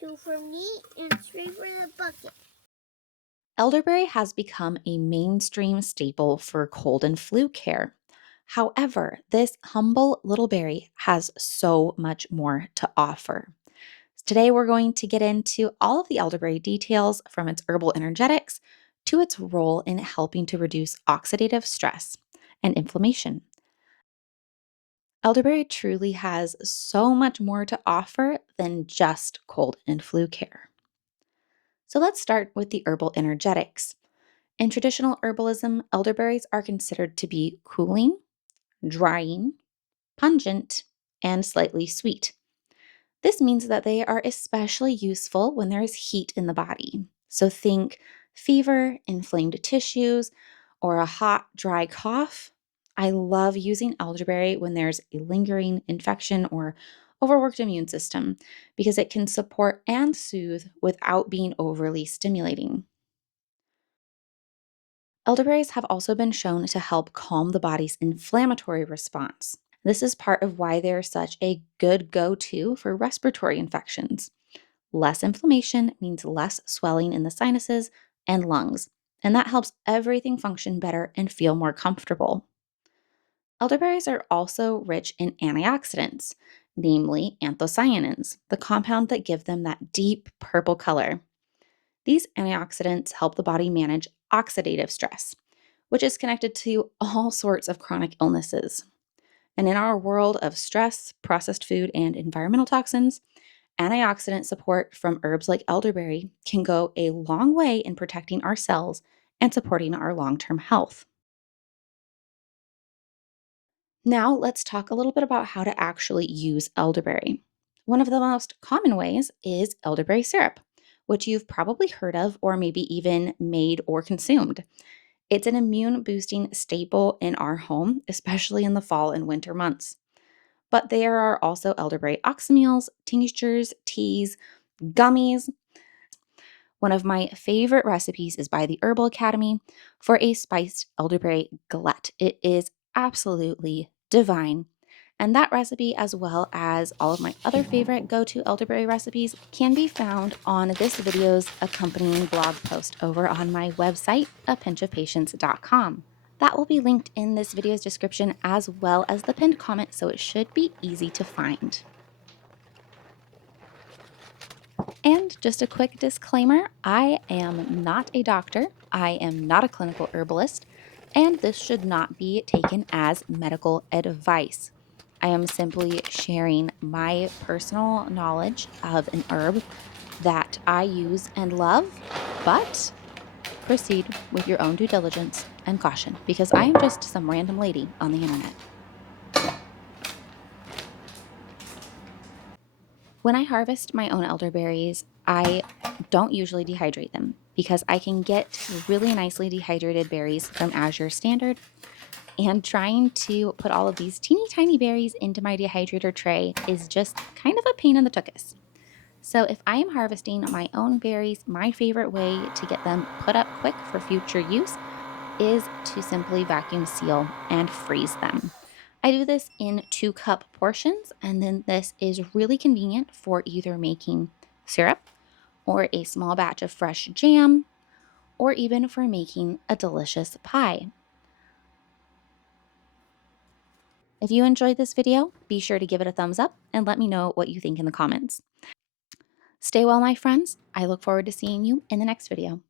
Two for me and three for the bucket. Elderberry has become a mainstream staple for cold and flu care. However, this humble little berry has so much more to offer. Today, we're going to get into all of the elderberry details from its herbal energetics to its role in helping to reduce oxidative stress and inflammation. Elderberry truly has so much more to offer than just cold and flu care. So let's start with the herbal energetics. In traditional herbalism, elderberries are considered to be cooling, drying, pungent, and slightly sweet. This means that they are especially useful when there is heat in the body. So think fever, inflamed tissues, or a hot, dry cough. I love using elderberry when there's a lingering infection or overworked immune system because it can support and soothe without being overly stimulating. Elderberries have also been shown to help calm the body's inflammatory response. This is part of why they're such a good go to for respiratory infections. Less inflammation means less swelling in the sinuses and lungs, and that helps everything function better and feel more comfortable. Elderberries are also rich in antioxidants, namely anthocyanins, the compound that give them that deep purple color. These antioxidants help the body manage oxidative stress, which is connected to all sorts of chronic illnesses. And in our world of stress, processed food, and environmental toxins, antioxidant support from herbs like elderberry can go a long way in protecting our cells and supporting our long term health. Now, let's talk a little bit about how to actually use elderberry. One of the most common ways is elderberry syrup, which you've probably heard of or maybe even made or consumed. It's an immune boosting staple in our home, especially in the fall and winter months. But there are also elderberry oxymeals, tinctures, teas, gummies. One of my favorite recipes is by the Herbal Academy for a spiced elderberry galette. It is absolutely divine. And that recipe, as well as all of my other favorite go to elderberry recipes, can be found on this video's accompanying blog post over on my website, apinchofpatience.com. That will be linked in this video's description as well as the pinned comment, so it should be easy to find. And just a quick disclaimer, I am not a doctor, I am not a clinical herbalist, and this should not be taken as medical advice. I am simply sharing my personal knowledge of an herb that I use and love, but proceed with your own due diligence and caution because I am just some random lady on the internet. When I harvest my own elderberries, I don't usually dehydrate them because I can get really nicely dehydrated berries from Azure Standard. And trying to put all of these teeny tiny berries into my dehydrator tray is just kind of a pain in the tuchus. So if I am harvesting my own berries, my favorite way to get them put up quick for future use is to simply vacuum seal and freeze them. I do this in 2 cup portions, and then this is really convenient for either making syrup or a small batch of fresh jam, or even for making a delicious pie. If you enjoyed this video, be sure to give it a thumbs up and let me know what you think in the comments. Stay well, my friends. I look forward to seeing you in the next video.